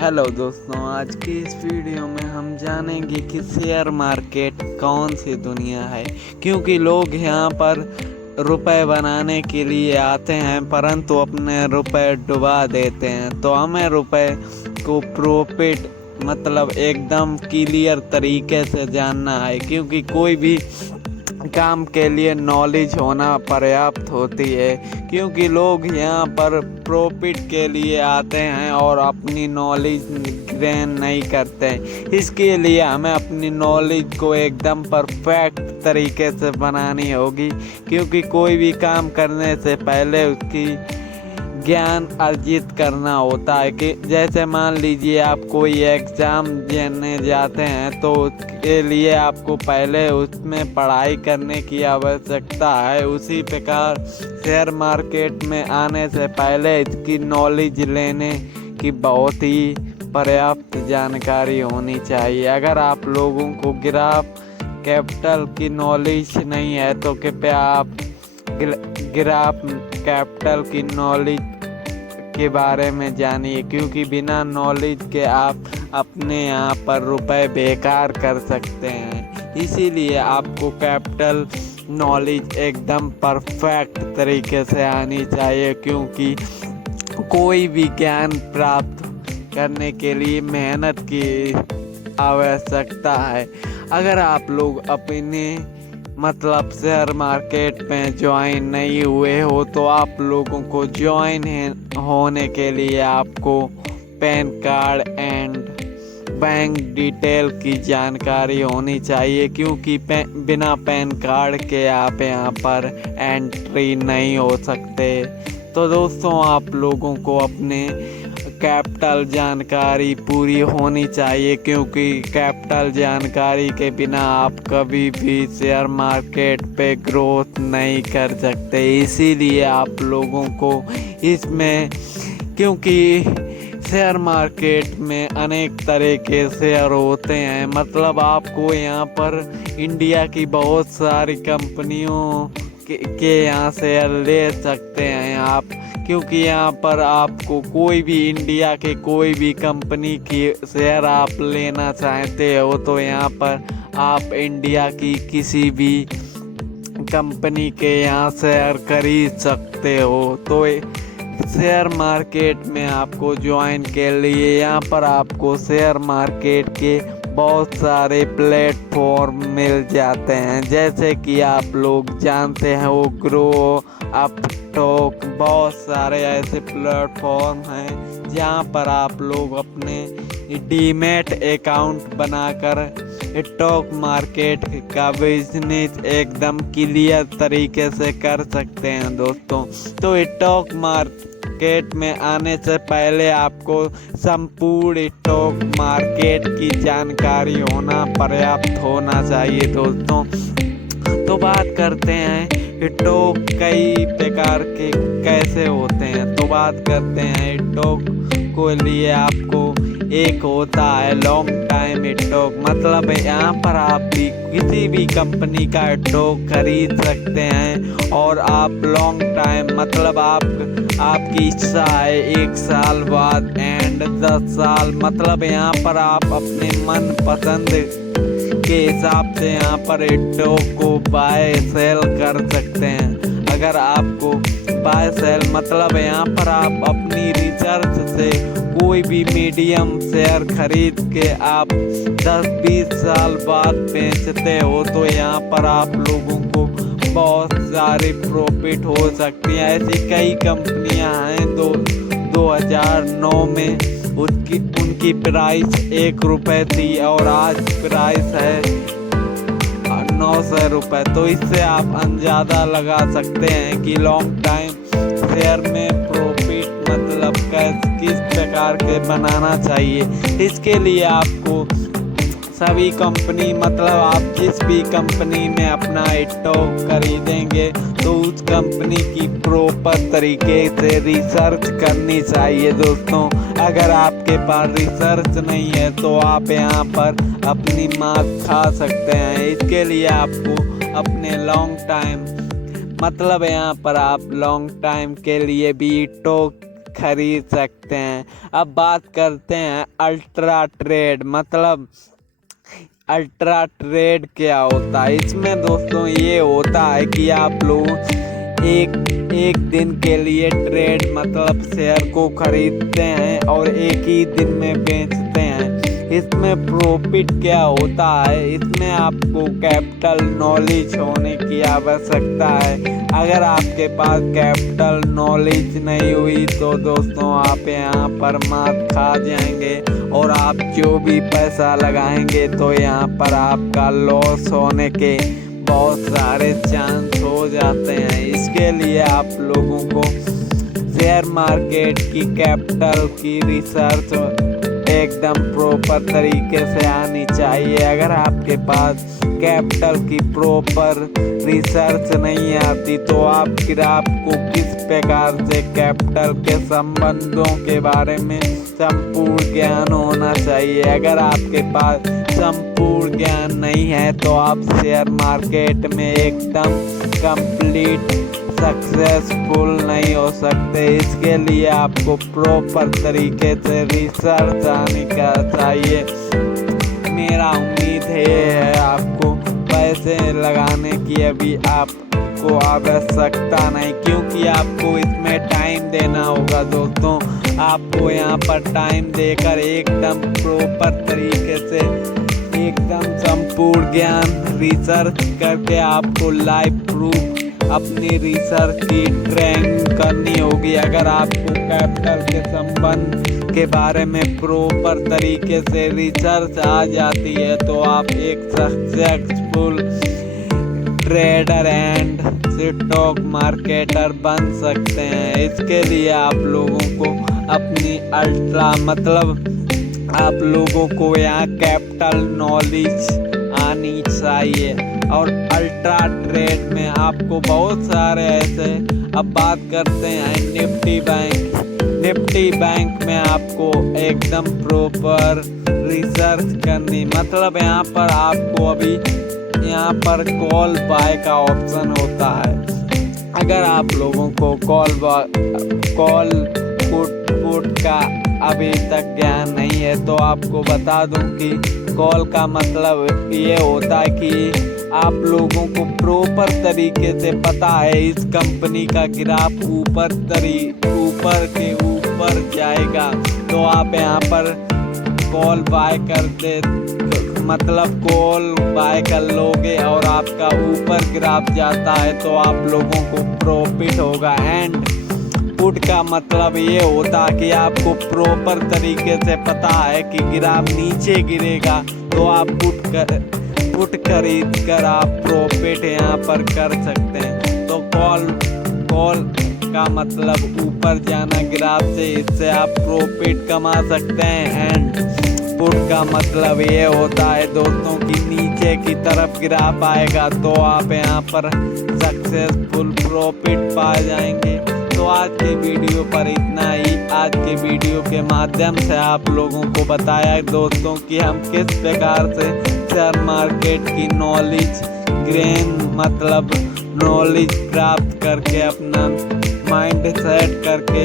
Hello दोस्तों, आज की इस वीडियो में हम जानेंगे कि शेयर मार्केट कौन सी दुनिया है। क्योंकि लोग यहाँ पर रुपए बनाने के लिए आते हैं परंतु अपने रुपए डुबा देते हैं। तो हमें रुपए को प्रॉफिट मतलब एकदम क्लियर तरीके से जानना है, क्योंकि कोई भी काम के लिए नॉलेज होना पर्याप्त होती है। क्योंकि लोग यहाँ पर प्रॉफिट के लिए आते हैं और अपनी नॉलेज गेन नहीं करते हैं। इसके लिए हमें अपनी नॉलेज को एकदम परफेक्ट तरीके से बनानी होगी, क्योंकि कोई भी काम करने से पहले उसकी ज्ञान अर्जित करना होता है। कि जैसे मान लीजिए आप कोई एग्ज़ाम देने जाते हैं तो उसके लिए आपको पहले उसमें पढ़ाई करने की आवश्यकता है। उसी प्रकार शेयर मार्केट में आने से पहले इसकी नॉलेज लेने की बहुत ही पर्याप्त जानकारी होनी चाहिए। अगर आप लोगों को ग्राफ कैपिटल की नॉलेज नहीं है तो कृपया आप ग्राफ कैपिटल की नॉलेज के बारे में जानिए, क्योंकि बिना नॉलेज के आप अपने यहाँ पर रुपए बेकार कर सकते हैं। इसीलिए आपको कैपिटल नॉलेज एकदम परफेक्ट तरीके से आनी चाहिए, क्योंकि कोई भी ज्ञान प्राप्त करने के लिए मेहनत की आवश्यकता है। अगर आप लोग अपने मतलब शेयर मार्केट में ज्वाइन नहीं हुए हो तो आप लोगों को ज्वाइन होने के लिए आपको pan card and bank detail की जानकारी होनी चाहिए, क्योंकि बिना पैन कार्ड के आप यहाँ पर एंट्री नहीं हो सकते। तो दोस्तों, आप लोगों को अपने कैपिटल जानकारी पूरी होनी चाहिए, क्योंकि कैपिटल जानकारी के बिना आप कभी भी शेयर मार्केट पे ग्रोथ नहीं कर सकते। इसीलिए आप लोगों को इसमें, क्योंकि शेयर मार्केट में अनेक तरह के शेयर होते हैं, मतलब आपको यहाँ पर इंडिया की बहुत सारी कंपनियों के यहाँ शेयर ले सकते हैं आप। क्योंकि यहाँ पर आपको कोई भी इंडिया के कोई भी कंपनी की शेयर आप लेना चाहते हो तो यहाँ पर आप इंडिया की किसी भी कंपनी के यहाँ शेयर खरीद सकते हो। तो शेयर मार्केट में आपको ज्वाइन के लिए यहाँ पर आपको शेयर मार्केट के बहुत सारे प्लेटफॉर्म मिल जाते हैं। जैसे कि आप लोग जानते हैं वो ग्रो, अपस्टॉक, बहुत सारे ऐसे प्लेटफॉर्म हैं जहाँ पर आप लोग अपने डीमैट अकाउंट बनाकर स्टॉक मार्केट का बिजनेस एकदम क्लियर तरीके से कर सकते हैं दोस्तों। तो स्टॉक मार्केट में आने से पहले आपको संपूर्ण स्टॉक मार्केट की जानकारी होना पर्याप्त होना चाहिए दोस्तों। तो बात करते हैं स्टॉक कई प्रकार के कैसे होते हैं। तो बात करते हैं स्टॉक को लिए आपको एक होता है लॉन्ग टाइम स्टॉक, मतलब यहाँ पर आप भी किसी भी कंपनी का स्टॉक खरीद सकते हैं और आप लॉन्ग टाइम मतलब आपकी इच्छा है 1 साल बाद एंड 10 साल, मतलब यहाँ पर आप अपने मन पसंद के हिसाब से यहाँ पर स्टॉक को बाय सेल कर सकते हैं। अगर आपको बाय सेल मतलब यहाँ पर आप अपनी रिसर्च से कोई भी मीडियम शेयर खरीद के आप 10-20 साल बाद बेचते हो तो यहाँ पर आप लोगों को बहुत सारी प्रॉफिट हो सकती है। ऐसी कई कंपनियां हैं 2009 में उनकी प्राइस 1 रुपये थी और आज प्राइस है 900 रुपये। तो इससे आप अंदाज़ा लगा सकते हैं कि लॉन्ग टाइम शेयर में प्रॉफिट मतलब किस प्रकार के बनाना चाहिए। इसके लिए आपको सभी कंपनी मतलब आप जिस भी कंपनी में अपना स्टॉक खरीदेंगे तो उस कंपनी की प्रॉपर तरीके से रिसर्च करनी चाहिए दोस्तों। अगर आपके पास रिसर्च नहीं है तो आप यहाँ पर अपनी मात खा सकते हैं। इसके लिए आपको अपने लॉन्ग टाइम मतलब यहाँ पर आप लॉन्ग टाइम के लिए भी स्टॉक खरीद सकते हैं। अब बात करते हैं अल्ट्रा ट्रेड, मतलब अल्ट्रा ट्रेड क्या होता है। इसमें दोस्तों ये होता है कि आप लोग एक दिन के लिए ट्रेड मतलब शेयर को खरीदते हैं और एक ही दिन में बेचते हैं। इसमें प्रॉफिट क्या होता है, इसमें आपको कैपिटल नॉलेज होने की आवश्यकता है। अगर आपके पास कैपिटल नॉलेज नहीं हुई तो दोस्तों आप यहाँ पर मात खा जाएंगे और आप जो भी पैसा लगाएंगे तो यहाँ पर आपका लॉस होने के बहुत सारे चांस हो जाते हैं। इसके लिए आप लोगों को शेयर मार्केट की कैपिटल की रिसर्च एकदम प्रॉपर तरीके से आनी चाहिए। अगर आपके पास कैपिटल की प्रॉपर रिसर्च नहीं आती तो आप को किस प्रकार से कैपिटल के संबंधों के बारे में संपूर्ण ज्ञान होना चाहिए। अगर आपके पास संपूर्ण ज्ञान नहीं है तो आप शेयर मार्केट में एकदम कंप्लीट सक्सेसफुल नहीं हो सकते। इसके लिए आपको प्रॉपर तरीके से रिसर्च आने का चाहिए। मेरा उम्मीद है आपको पैसे लगाने की अभी आपको आवश्यकता नहीं, क्योंकि आपको इसमें टाइम देना होगा दोस्तों। आपको यहाँ पर टाइम देकर एकदम प्रॉपर तरीके से एकदम संपूर्ण ज्ञान रिसर्च करके आपको लाइव प्रूफ अपनी रिसर्च की ट्रेनिंग करनी होगी। अगर आपको कैपिटल के संबंध के बारे में प्रॉपर तरीके से रिसर्च आ जाती है तो आप एक successful trader and stock marketer बन सकते हैं। इसके लिए आप लोगों को अपनी अल्ट्रा मतलब आप लोगों को यहाँ कैपिटल नॉलेज आनी चाहिए। और अल्ट्रा ट्रेड में आपको बहुत सारे ऐसे, अब बात करते हैं निफ्टी बैंक में आपको एकदम प्रॉपर रिसर्च करनी, मतलब यहाँ पर आपको अभी यहाँ पर कॉल बाय का ऑप्शन होता है। अगर आप लोगों को कॉल पुट का अभी तक ज्ञान नहीं है तो आपको बता दूं कि कॉल का मतलब ये होता है कि आप लोगों को प्रॉपर तरीके से पता है इस कंपनी का ग्राफ ऊपर के ऊपर जाएगा तो आप यहाँ पर कॉल बाय करते मतलब कॉल बाय कर लोगे और आपका ऊपर ग्राफ जाता है तो आप लोगों को प्रॉफिट होगा। एंड पुट का मतलब ये होता है कि आपको प्रॉपर तरीके से पता है कि ग्राफ नीचे गिरेगा तो आप पुट खरीद कर आप प्रॉफिट यहाँ पर कर सकते हैं। तो कॉल का मतलब ऊपर जाना ग्राफ से, इससे आप प्रॉफिट कमा सकते हैं। एंड पुट का मतलब ये होता है दोस्तों कि नीचे की तरफ ग्राफ आएगा तो आप यहाँ पर सक्सेसफुल प्रॉफिट पा जाएंगे। तो आज के वीडियो पर इतना ही। आज के वीडियो के माध्यम से आप लोगों को बताया दोस्तों कि हम किस प्रकार से शेयर मार्केट की नॉलेज मतलब नॉलेज प्राप्त करके अपना माइंड सेट करके